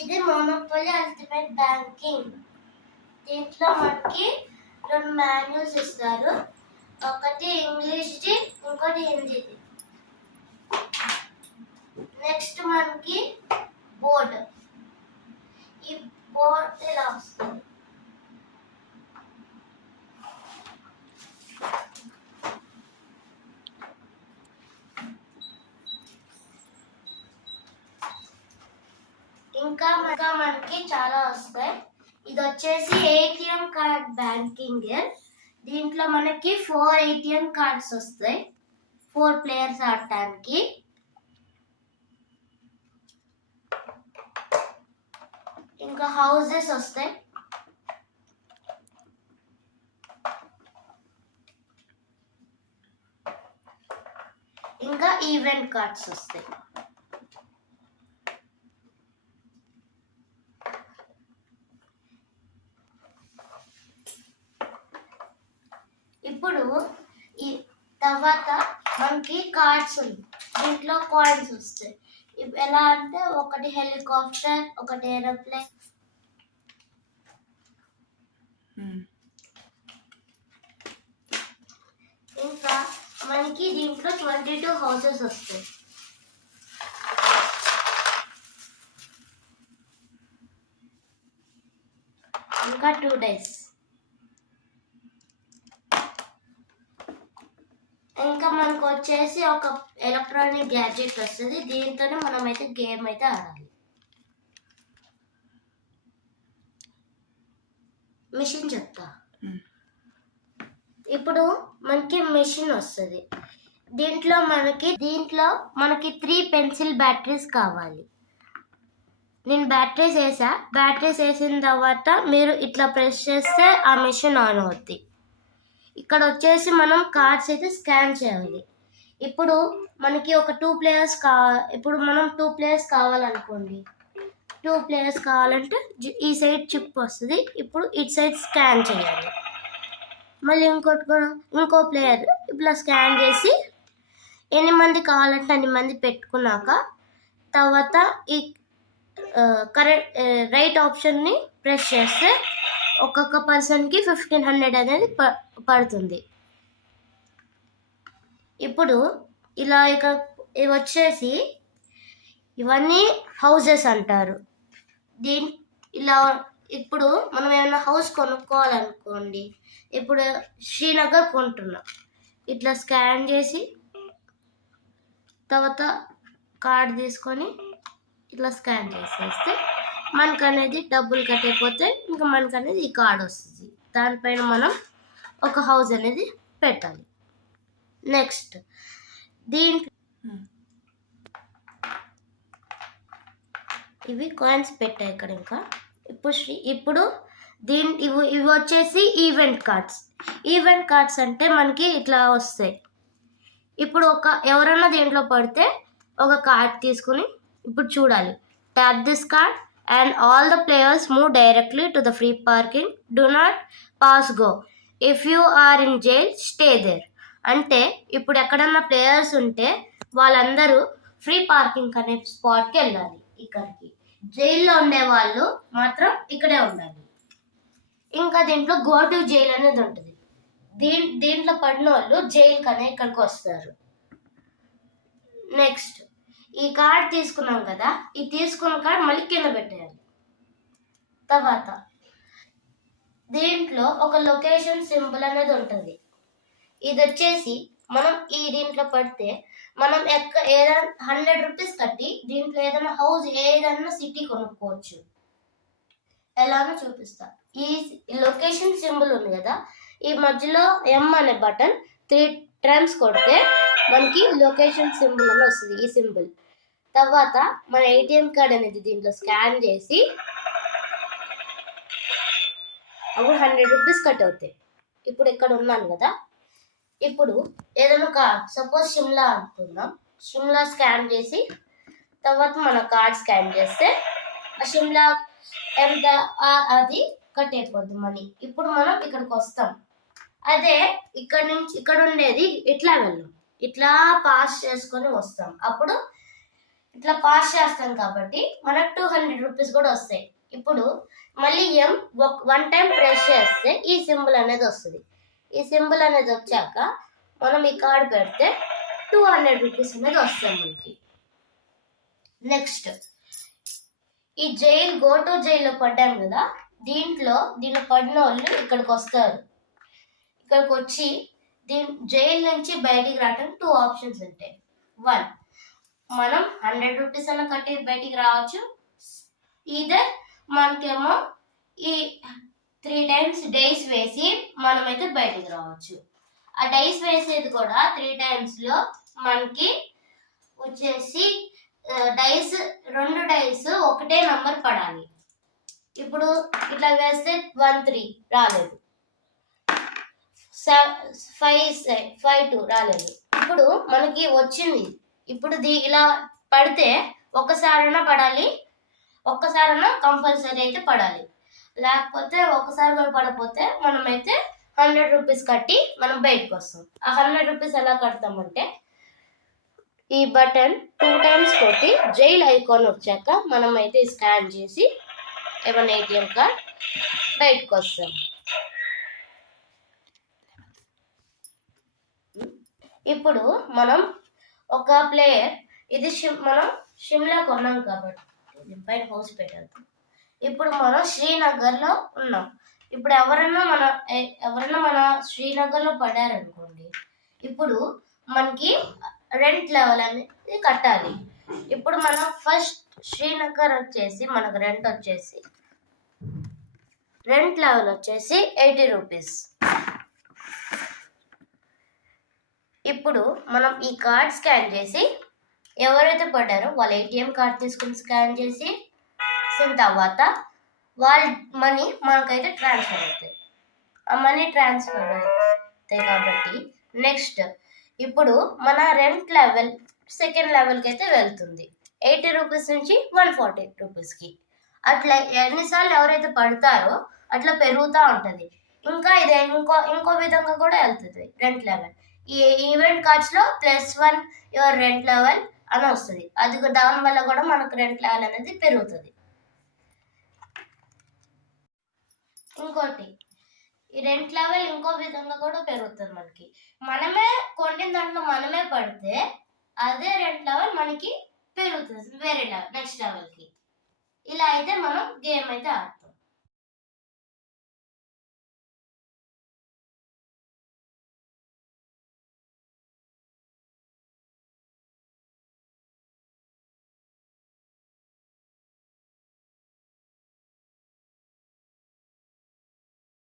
ఇది monopoly ultimate banking. దీంట్లో మనకి 2 మాన్యువల్స్ ఇస్తారు, ఒకటి ఇంగ్లీష్ది ఇంకోటి హిందీది. నెక్స్ట్ మనకి బోర్డ్. ఈ బోర్డ్ ఇలా వస్తుంది. ఇంకా మనకి చాలా వస్తాయి. ఇది వచ్చేసి ఏటీఎం కార్డ్ బ్యాంకింగ్. దీంట్లో మనకి 4 ఏటీఎం కార్డ్స్ వస్తాయి, 4 ప్లేయర్స్ ఆడటానికి. ఇంకా హౌసెస్ వస్తాయి, ఇంకా ఈవెంట్ కార్డ్స్ వస్తాయి. ఇప్పుడు ఈ తర్వాత మనకి కార్డ్స్ ఉంది, దీంట్లో కాయిన్స్ వస్తాయి. ఎలా అంటే ఒకటి హెలికాప్టర్, ఒకటి ఏరోప్లేన్. ఇంకా మనకి దీంట్లో 22 హౌసెస్ వస్తాయి. ఇంకా 2 డేస్. ఇంకా మనకు వచ్చేసి ఒక ఎలక్ట్రానిక్ గ్యాడ్జెట్ వస్తుంది, దీంతోనే మనం అయితే గేమ్ అయితే ఆడాలి. మిషన్ చెప్తా. ఇప్పుడు మనకి మిషన్ వస్తుంది, దీంట్లో మనకి 3 పెన్సిల్ బ్యాటరీస్ కావాలి. నేను బ్యాటరీస్ వేసా. బ్యాటరీస్ వేసిన తర్వాత మీరు ఇట్లా ప్రెస్ చేస్తే ఆ మిషన్ ఆన్ అవుద్ది. ఇక్కడ వచ్చేసి మనం కార్డ్స్ అయితే స్కాన్ చేయాలి. ఇప్పుడు మనకి ఒక 2 ప్లేయర్స్ ఇప్పుడు మనం 2 ప్లేయర్స్ కావాలనుకోండి. 2 ప్లేయర్స్ కావాలంటే ఈ సైడ్ చిప్ వస్తుంది, ఇప్పుడు ఇటు సైడ్ స్కాన్ చేయాలి. మళ్ళీ ఇంకో ప్లేయర్ ఇట్లా స్కాన్ చేసి ఎన్ని మంది కావాలంటే అన్ని మంది పెట్టుకున్నాక తర్వాత ఈ రైట్ ఆప్షన్ని ప్రెస్ చేస్తే ఒక్కొక్క పర్సన్కి 1500 అనేది పడుతుంది. ఇప్పుడు ఇలా ఇవి వచ్చేసి ఇవన్నీ హౌసెస్ అంటారు. ఇలా ఇప్పుడు మనం ఏమైనా హౌస్ కొనుక్కోవాలనుకోండి, ఇప్పుడు శ్రీనగర్ కొంటున్నాం. ఇట్లా స్కాన్ చేసి తర్వాత కార్డ్ తీసుకొని ఇట్లా స్కాన్ చేసేస్తే మనకు అనేది డబ్బులు కట్ అయిపోతే ఇంకా మనకు అనేది ఈ కార్డ్ వస్తుంది. దానిపైన మనం ఒక హౌస్ అనేది పెట్టాలి. నెక్స్ట్ ఇవి కాయిన్స్ పెట్టాయి ఇక్కడ. ఇంకా ఇప్పుడు ఇవి వచ్చేసి ఈవెంట్ కార్డ్స్. ఈవెంట్ కార్డ్స్ అంటే మనకి ఇట్లా వస్తాయి. ఇప్పుడు ఎవరైనా దీంట్లో పడితే ఒక కార్డ్ తీసుకుని ఇప్పుడు చూడాలి. Tap this card and all the players move directly to the free parking. Do not pass go. If you are in jail, stay there. అంటే ఇప్పుడు ఎక్కడన్నా ప్లేయర్స్ ఉంటే వాళ్ళందరూ ఫ్రీ పార్కింగ్ అనే స్పాట్కి వెళ్ళాలి. ఇక్కడికి జైల్లో ఉండే వాళ్ళు మాత్రం ఇక్కడే ఉండాలి. ఇంకా దీంట్లో గో టు జైల్ అనేది ఉంటుంది. దీంట్లో పడిన వాళ్ళు జైలుకి అనే ఇక్కడికి వస్తారు. నెక్స్ట్ ఈ కార్డ్ తీసుకున్నాం కదా, ఈ తీసుకున్న కార్డ్ మళ్ళీ కింద పెట్టేయాలి. తర్వాత దీంట్లో ఒక లొకేషన్ సింబల్ అనేది ఉంటుంది. ఇది వచ్చేసి మనం దీంట్లో పడితే మనం ఏదైనా 100 రూపీస్ కట్టి దీంట్లో ఏదైనా హౌస్ ఏదైనా సిటీ కొనుక్కోవచ్చు. ఎలానో చూపిస్తా. ఈ లొకేషన్ సింబల్ ఉంది కదా, ఈ మధ్యలో M అనే బటన్ 3 టైమ్స్ కొడితే మనకి లొకేషన్ సింబల్ అని వస్తుంది. ఈ సింబల్ తర్వాత మన ఏటీఎం కార్డ్ అనేది దీంట్లో స్కాన్ చేసి అప్పుడు 100 రూపీస్ కట్ అవుతాయి. ఇప్పుడు ఇక్కడ ఉన్నాను కదా, ఇప్పుడు ఏదైనా కార్డ్ సపోజ్ షిమ్లా అనుకుందాం. షిమ్లా స్కాన్ చేసి తర్వాత మన కార్డ్ స్కాన్ చేస్తే ఆ షిమ్లా ఎంత అది కట్ అయిపోద్ది మనీ. ఇప్పుడు మనం ఇక్కడికి వస్తాం. అదే ఇక్కడ ఉండేది ఇట్లా వెళ్ళాం, ఇట్లా పాస్ చేసుకొని వస్తాం. అప్పుడు ఇట్లా పాస్ చేస్తాం కాబట్టి మనకు 200 రూపీస్ కూడా వస్తాయి. ఇప్పుడు మళ్ళీ వన్ టైం ప్రెస్ చేస్తే ఈ సింబల్ అనేది వస్తుంది. ఈ సింబల్ అనేది వచ్చాక మనం ఈ కార్డు పెడితే 200 రూపీస్ అనేది వస్తాయి మనకి. నెక్స్ట్ ఈ గో టు జైల్లో పడ్డాం కదా, దీంట్లో పడిన వాళ్ళు ఇక్కడికి వస్తారు. ఇక్కడికి వచ్చి జైలు నుంచి బయటికి రావడానికి 2 ఆప్షన్స్ ఉంటాయి. 1, మనం 100 రూపీస్ అన్న కట్టి బయటికి రావచ్చు. ఈధర్ మనకేమో ఈ 3 టైమ్స్ డైస్ వేసి మనమైతే బయటికి రావచ్చు. ఆ డైస్ వేసేది కూడా 3 టైమ్స్లో మనకి వచ్చేసి డైస్ 2 డైస్ ఒకటే నంబర్ పడాలి. ఇప్పుడు ఇట్లా వేస్తే 1 3 రాలేదు, 5 2 రాలేదు. ఇప్పుడు మనకి వచ్చింది. ఇప్పుడు ఇలా పడితే ఒక్కసారైనా పడాలి, ఒక్కసారైనా కంపల్సరీ అయితే పడాలి. లేకపోతే ఒక్కసారి కూడా పడకపోతే మనమైతే 100 రూపీస్ కట్టి మనం బయటకు వస్తాం. ఆ 100 రూపీస్ ఎలా కడతామంటే ఈ బటన్ 2 టైమ్స్ కొట్టి జైల్ ఐకాన్ వచ్చాక మనమైతే స్కాన్ చేసి ఏమైనా ఏటీఎం కార్డ్ బయటకు వస్తాం. ఇప్పుడు మనం ఒక ప్లేయర్ ఇది మనం షిమ్లా కొన్నాం కాబట్టి పైన హౌస్ పెట్టారు. ఇప్పుడు మనం శ్రీనగర్లో ఉన్నాం. ఇప్పుడు ఎవరైనా మన శ్రీనగర్లో పడారనుకోండి, ఇప్పుడు మనకి రెంట్ లెవెల్ అనేది కట్టాలి. ఇప్పుడు మనం ఫస్ట్ శ్రీనగర్ వచ్చేసి మనకు రెంట్ లెవెల్ వచ్చేసి 80 రూపీస్. ఇప్పుడు మనం ఈ కార్డ్ స్కాన్ చేసి ఎవరైతే పడ్డారో వాళ్ళ ఏటీఎం కార్డ్ తీసుకుని స్కాన్ చేసి తర్వాత వాళ్ళ మనీ మనకైతే ట్రాన్స్ఫర్ అవుతాయి. ఆ మనీ ట్రాన్స్ఫర్ అవుతాయి కాబట్టి నెక్స్ట్ ఇప్పుడు మన రెంట్ లెవెల్ సెకండ్ లెవెల్కి అయితే వెళ్తుంది. 80 రూపీస్ నుంచి 140 రూపీస్కి. అట్లా ఎన్నిసార్లు ఎవరైతే పడతారో అట్లా పెరుగుతూ ఉంటుంది. ఇంకా ఇది ఇంకో విధంగా కూడా వెళ్తుంది రెంట్ లెవెల్. ఈ ఈవెంట్ కార్డ్స్లో +1 యువర్ రెంట్ లెవెల్ అని వస్తుంది. అది దానివల్ల కూడా మనకు రెంట్ లెవెల్ అనేది పెరుగుతుంది. ఇంకోటి ఈ రెంట్ లెవెల్ ఇంకో విధంగా కూడా పెరుగుతుంది. మనమే కొట్టిన దాంట్లో మనమే పడితే అదే రెంట్ లెవెల్ మనకి పెరుగుతుంది వేరే నెక్స్ట్ లెవెల్కి. ఇలా అయితే మనం గేమ్ అయితే